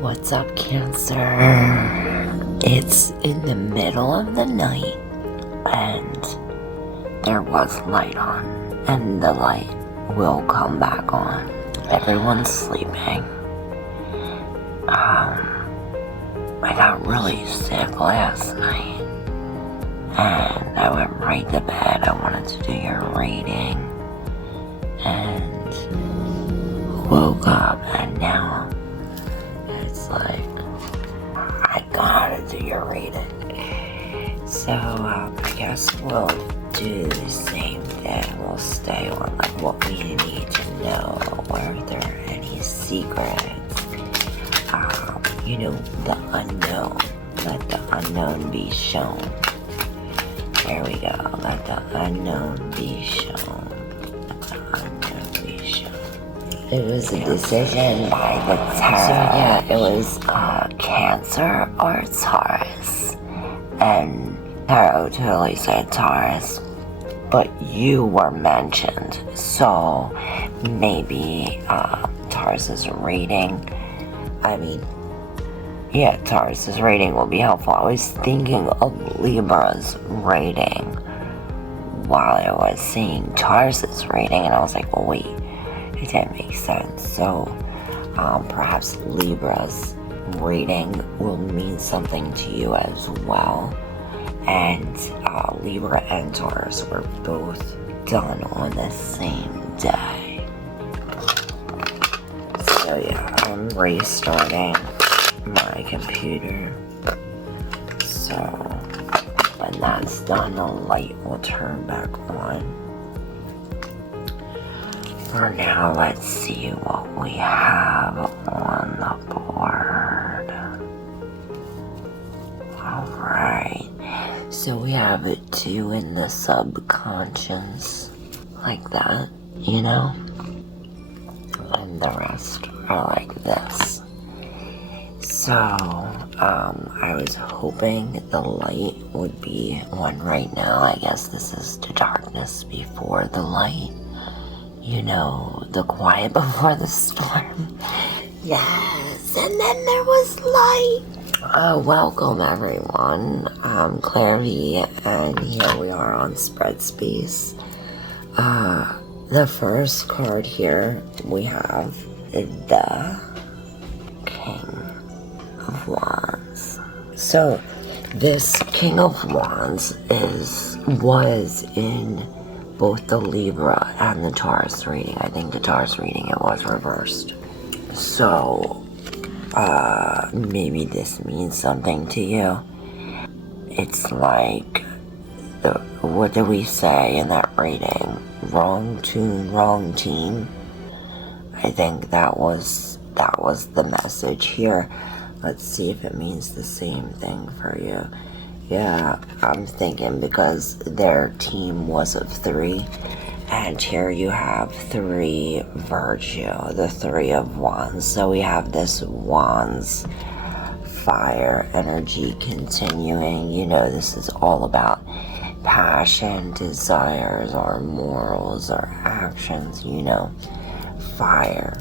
What's up, Cancer? It's in the middle of the night and there was light on, and the light will come back on. Everyone's sleeping. I got really sick last night and I went right to bed. I wanted to do your reading and woke up, and now it's like I gotta do your reading. So I guess we'll do the same thing. We'll stay on like what we need to know. Are there any secrets? The unknown. Let the unknown be shown. There we go. Let the unknown be shown. Let the unknown be shown. It was a decision by the tarot. So yeah, it was Cancer or Taurus. And tarot totally said Taurus. But you were mentioned. So maybe Taurus's reading. Taurus's rating will be helpful. I was thinking of Libra's rating while I was seeing Taurus's rating, and I was like, oh wait, it didn't make sense. So perhaps Libra's rating will mean something to you as well. And Libra and Taurus were both done on the same day. So yeah, I'm restarting my computer, so when that's done the light will turn back on. For now, let's see what we have on the board. Alright, so we have a 2 in the subconscious, like that, and the rest are like this. So, I was hoping the light would be on right now. I guess this is the darkness before the light. The quiet before the storm. Yes, and then there was light. Welcome everyone. I'm ClairV, and here we are on Spread Space. The first card here we have is the King of Wands. So this King of Wands was in both the Libra and the Taurus reading. I think the Taurus reading, it was reversed. So maybe this means something to you. It's like, what did we say in that reading? Wrong tune, wrong team. I think that was the message here. Let's see if it means the same thing for you. Yeah, I'm thinking because their team was of 3, and here you have 3 Virtue, the 3 of Wands. So we have this Wands fire energy continuing. This is all about passion, desires, our morals, our actions, fire.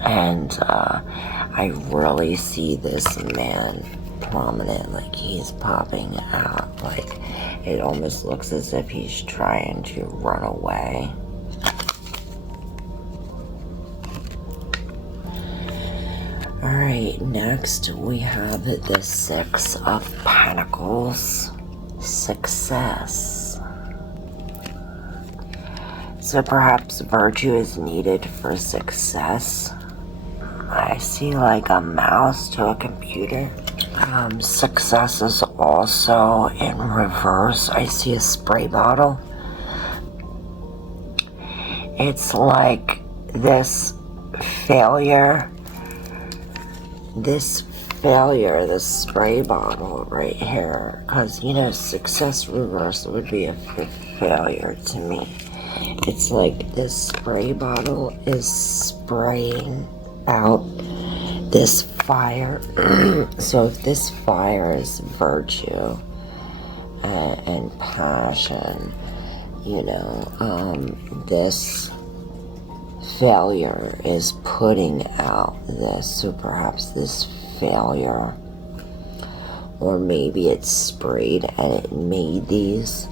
And I really see this man prominent, like he's popping out, like it almost looks as if he's trying to run away. Alright, next we have the 6 of Pentacles. Success. So perhaps virtue is needed for success. I see like a mouse to a computer. Success is also in reverse. I see a spray bottle. It's like this failure, this spray bottle right here. Because, success reverse would be a failure to me. It's like this spray bottle is spraying out this fire. So if this fire is virtue and passion, this failure is putting out this, so perhaps this failure, or maybe it's sprayed and it made these.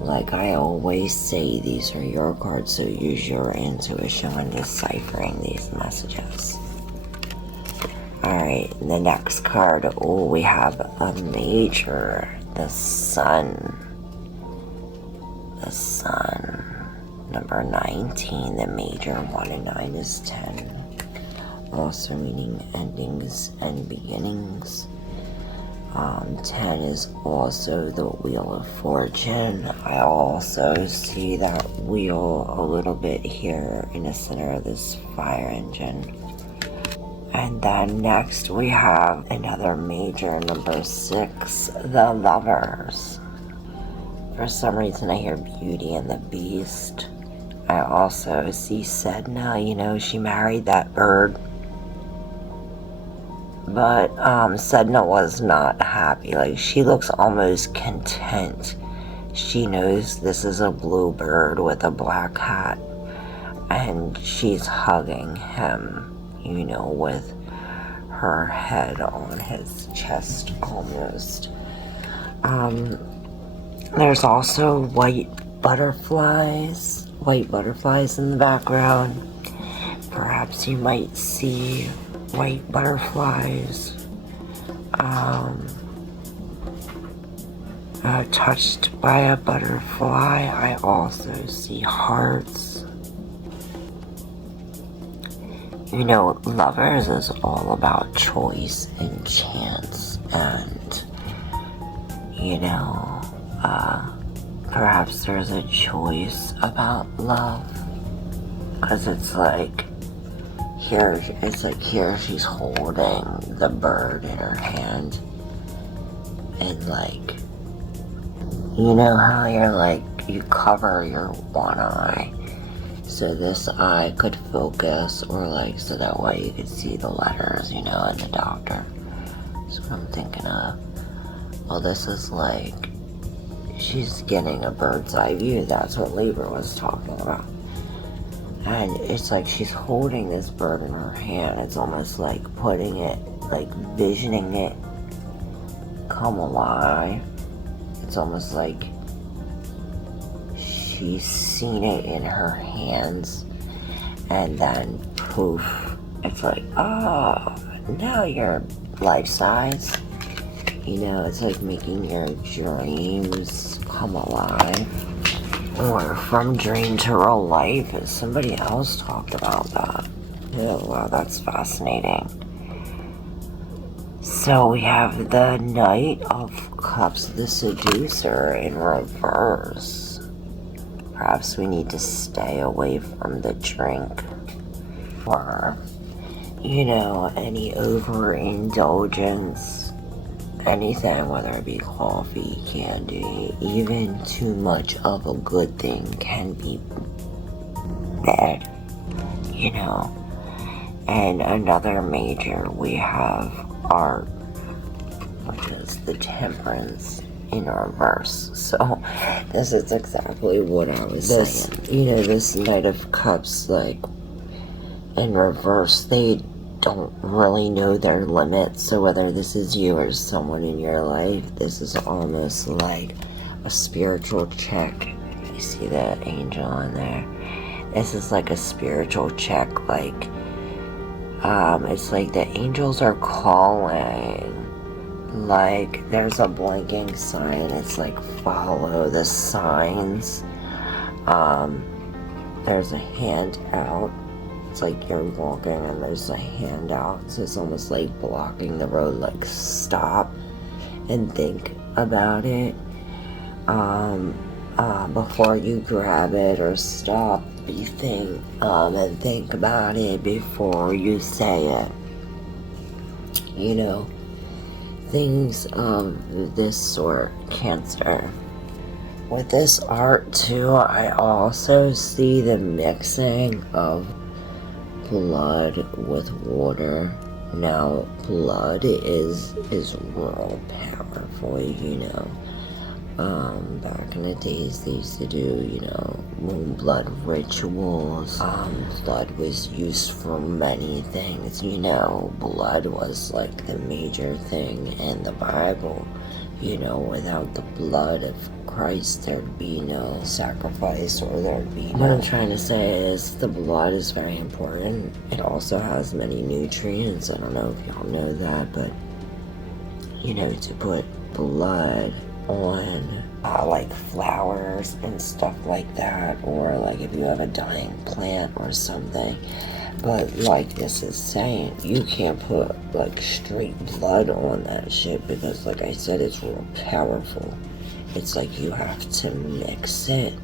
Like I always say, these are your cards, so use your intuition when deciphering these messages. Alright, the next card, oh, we have a major, the Sun. The Sun. Number 19, the major, 1 and 9 is 10. Also meaning endings and beginnings. 10 is also the Wheel of Fortune. I also see that wheel a little bit here in the center of this fire engine. And then next we have another major, number 6, the Lovers. For some reason I hear Beauty and the Beast. I also see Sedna, you know, she married that bird. But Sedna was not happy. Like, she looks almost content. She knows this is a blue bird with a black hat. And she's hugging him, you know, with her head on his chest almost. There's also white butterflies in the background. Perhaps you might see white butterflies touched by a butterfly. I also see hearts. You know, Lovers is all about choice and chance, and you know, perhaps there's a choice about love, because it's like here she's holding the bird in her hand, and like, you know how you're like, you cover your one eye so this eye could focus, or like so that way you could see the letters, you know, and the doctor. That's what I'm thinking of. Well, this is like she's getting a bird's eye view. That's what Libra was talking about. And it's like she's holding this bird in her hand. It's almost like putting it, like visioning it come alive. It's almost like she's seen it in her hands, and then poof, it's like, oh, now you're life size. You know, it's like making your dreams come alive. Or from dream to real life. Somebody else talked about that. Oh, wow, that's fascinating. So we have the Knight of Cups, the Seducer, in reverse. Perhaps we need to stay away from the drink. Or, you know, any overindulgence. Anything, whether it be coffee, candy, even too much of a good thing can be bad, you know. And another major, we have art, which is the Temperance in reverse. So this is exactly what I was saying. You know, this Knight of Cups, like, in reverse, they don't really know their limits. So whether this is you or someone in your life, this is almost like a spiritual check. You see that angel in there? This is like a spiritual check. Like, it's like the angels are calling. Like, there's a blinking sign. It's like, follow the signs. There's a hand out. It's like you're walking and there's a hand out, so it's almost like blocking the road, like stop and think about it before you grab it, or stop, you think and think about it before you say it. You know, things of this sort, Cancer. With this art too, I also see the mixing of blood with water. Now, blood is real powerful, you know. Back in the days, they used to do, moon blood rituals. Blood was used for many things. Blood was like the major thing in the Bible. Without the blood of Christ, there'd be no sacrifice, or there'd be no... What I'm trying to say is the blood is very important. It also has many nutrients. I don't know if y'all know that, but, to put blood on like flowers and stuff like that, or like if you have a dying plant or something. But like this is saying, you can't put like straight blood on that shit, because like I said, it's real powerful. It's like you have to mix it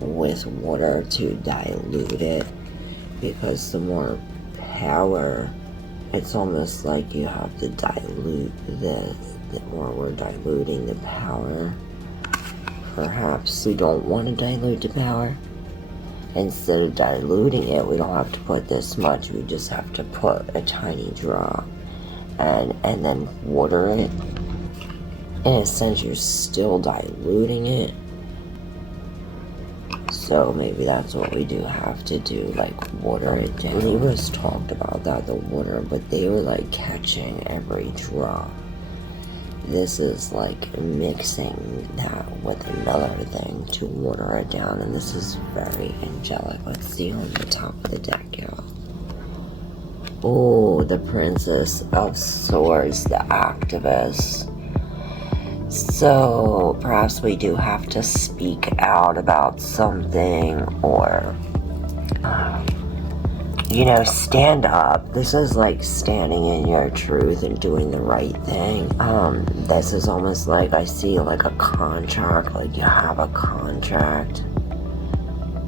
with water to dilute it, because the more power, it's almost like you have to dilute or we're diluting the power. Perhaps we don't want to dilute the power. Instead of diluting it, we don't have to put this much. We just have to put a tiny drop and then water it. In a sense, you're still diluting it. So maybe that's what we do have to do, like water it down. Libras talked about that, the water, but they were like catching every drop. This is like mixing that with another thing to water it down, and this is very angelic. Let's see on the top of the deck, y'all. Oh, the Princess of Swords, the activist. So perhaps we do have to speak out about something, or stand up. This is like standing in your truth and doing the right thing. This is almost like I see like a contract, like you have a contract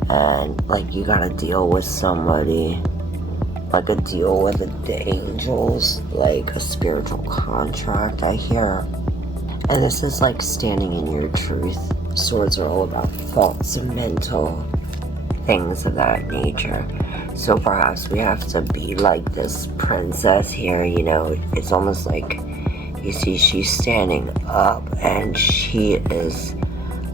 and like you gotta deal with somebody, like a deal with the angels, like a spiritual contract, I hear. And this is like standing in your truth. Swords are all about thoughts and mental things of that nature. So perhaps we have to be like this princess here, it's almost like, you see, she's standing up and she is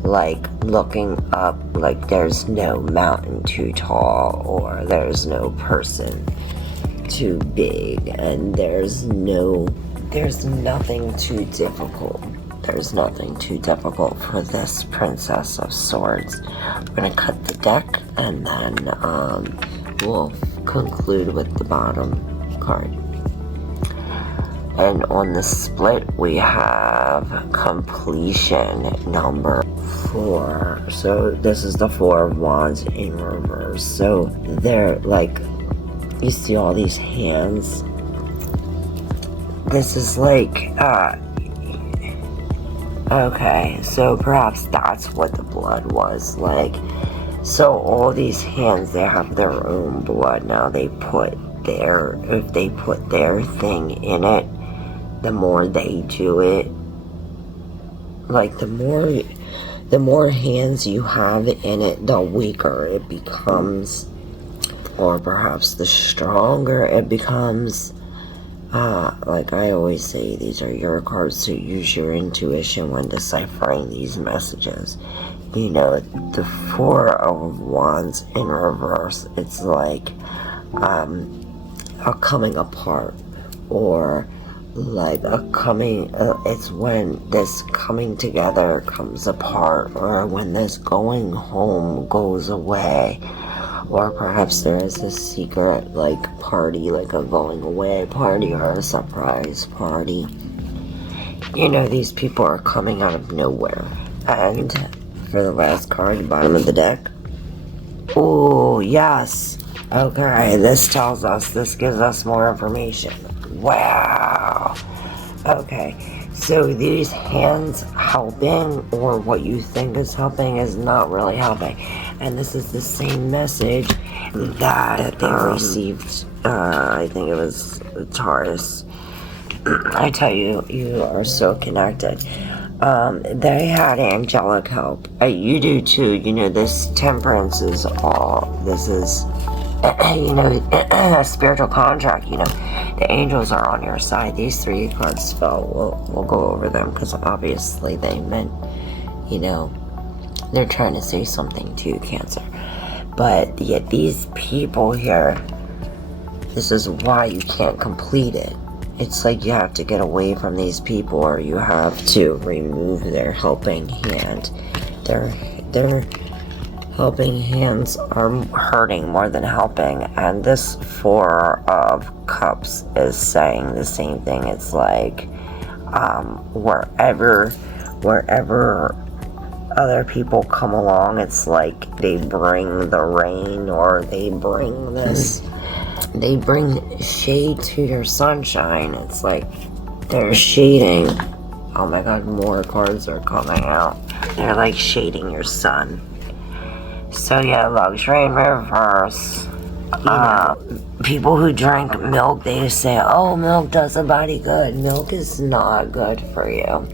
like looking up, like there's no mountain too tall, or there's no person too big, and there's nothing too difficult. There's nothing too difficult for this Princess of Swords. We're gonna cut the deck, and then we'll conclude with the bottom card. And on the split, we have completion number 4. So this is the 4 of Wands in reverse. So they're like, you see all these hands. This is like, okay, so perhaps that's what the blood was like. So all these hands, they have their own blood now. If they put their thing in it, the more they do it, like the more hands you have in it, the weaker it becomes, or perhaps the stronger it becomes. Like I always say, these are your cards, so use your intuition when deciphering these messages. The 4 of Wands in reverse, it's like a coming apart, or like a coming, it's when this coming together comes apart, or when this going home goes away, or perhaps there is a secret like party, like a going away party or a surprise party. These people are coming out of nowhere. And for the last card, bottom of the deck. Oh, yes. Okay, this gives us more information. Wow. Okay, so these hands helping, or what you think is helping, is not really helping. And this is the same message that they received, I think it was Taurus. I tell you, you are so connected. They had angelic help. You do too. This temperance is this is, a spiritual contract. The angels are on your side. These 3 cards fell. We'll go over them, because obviously they meant you know, they're trying to say something to you, Cancer. But yet these people here, this is why you can't complete it. It's like you have to get away from these people, or you have to remove their helping hand. Their helping hands are hurting more than helping, and this Four of Cups is saying the same thing. It's like wherever other people come along, it's like they bring the rain, or they bring this, they bring shade to your sunshine. It's like they're shading. Oh my god, more cards are coming out. They're like shading your sun. So yeah, luxury in reverse. People who drink milk, they say, oh, milk does a body good. Milk is not good for you.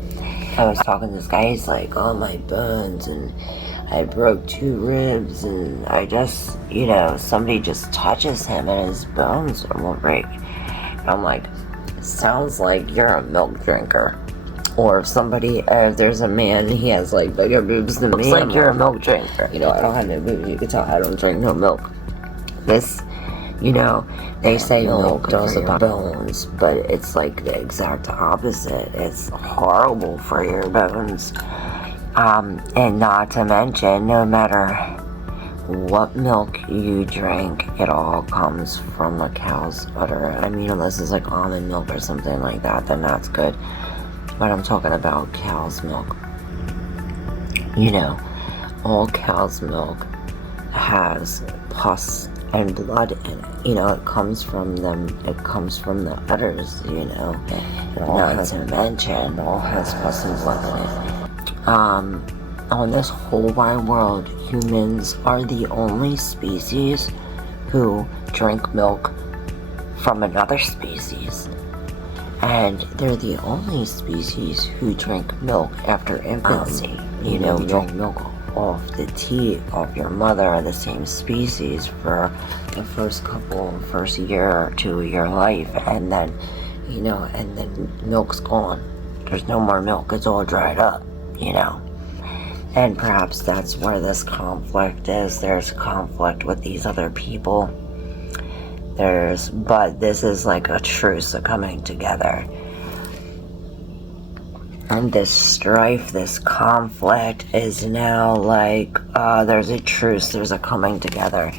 I was talking to this guy, he's like, oh, my bones, and I broke 2 ribs, and I just, you know, somebody just touches him and his bones will break. And I'm like, sounds like you're a milk drinker. Or if somebody, if there's a man, he has like bigger boobs than me, looks like you're a milk drinker. You know, I don't have no boobs, you can tell I don't drink no milk. This, you know, they say milk does about bones, but it's like the exact opposite. It's horrible for your bones. And not to mention, no matter what milk you drink, it all comes from a cow's udder. I mean, unless it's like almond milk or something like that, then that's good. But I'm talking about cow's milk. You know, all cow's milk has pus and blood in it. You know, it comes from them. It comes from the udders. You know, not to mention, it all has pus and blood in it. On this whole wide world, humans are the only species who drink milk from another species. And they're the only species who drink milk after infancy. You know, drink milk off the teat of your mother, are the same species for the first year or 2 of your life, and then, you know, and then milk's gone. There's no more milk, it's all dried up, you know. And perhaps that's where this conflict is. There's conflict with these other people. But this is like a truce, a coming together. And this strife, this conflict is now like, there's a truce, there's a coming together.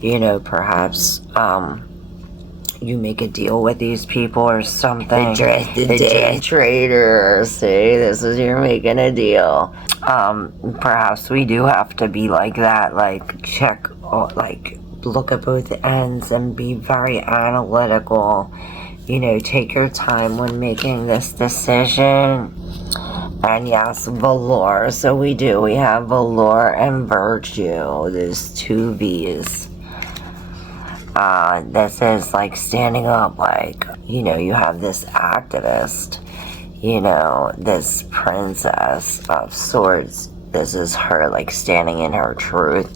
You know, perhaps, you make a deal with these people or something. The day trader, see, this is, you're making a deal. Perhaps we do have to be like that, like check, like look at both ends and be very analytical. You know, take your time when making this decision. And yes, velour. So we have velour and virtue. There's 2 V's. This is like standing up, like, you know, you have this activist, you know, this princess of swords. This is her like standing in her truth.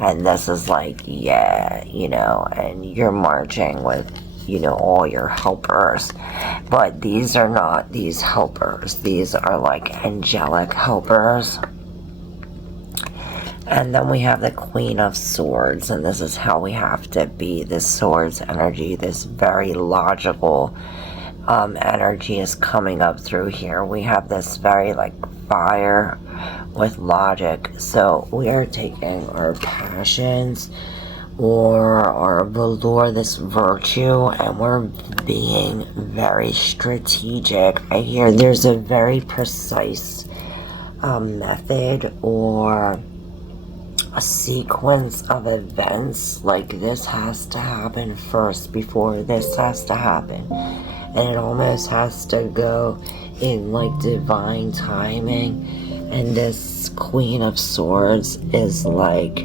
And this is like, yeah, you know, and you're marching with, you know, all your helpers. But these are not these helpers. These are like angelic helpers. And then we have the Queen of Swords, and this is how we have to be. This swords energy, this very logical energy is coming up through here. We have this very like fire with logic. So we are taking our passions or our velour, this virtue, and we're being very strategic. I hear there's a very precise method or a sequence of events, like this has to happen first before this has to happen, and it almost has to go in like divine timing. And this Queen of Swords is like,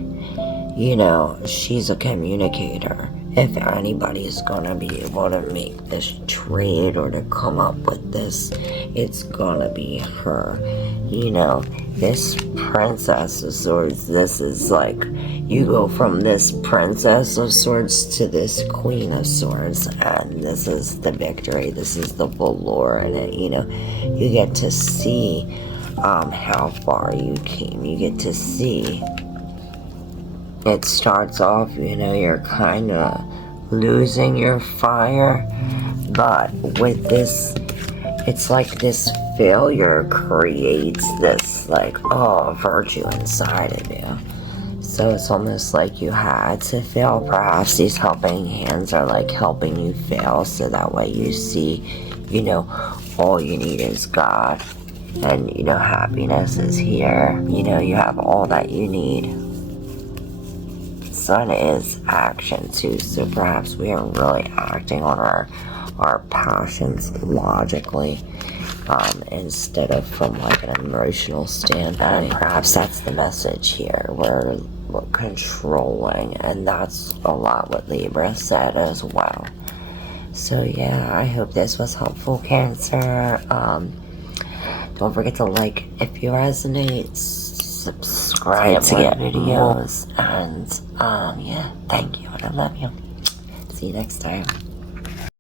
you know, she's a communicator. If anybody's gonna be able to make this trade or to come up with this, it's gonna be her. You know, this Princess of Swords, this is like, you go from this Princess of Swords to this Queen of Swords, and this is the victory, this is the velour in it, you know. You get to see how far you came. You get to see. It starts off, you know, you're kind of losing your fire, but with this, it's like this failure creates this, like, virtue inside of you. So it's almost like you had to fail. Perhaps these helping hands are like helping you fail, so that way you see, you know, all you need is God. And, you know, happiness is here. You know, you have all that you need. Sun is action too, so perhaps we are really acting on our passions logically, instead of from like an emotional standpoint. Perhaps that's the message here. We're controlling, and that's a lot what Libra said as well. So yeah, I hope this was helpful, Cancer. Don't forget to like if you resonate, subscribe to get videos, and yeah, thank you, and I love you. See you next time.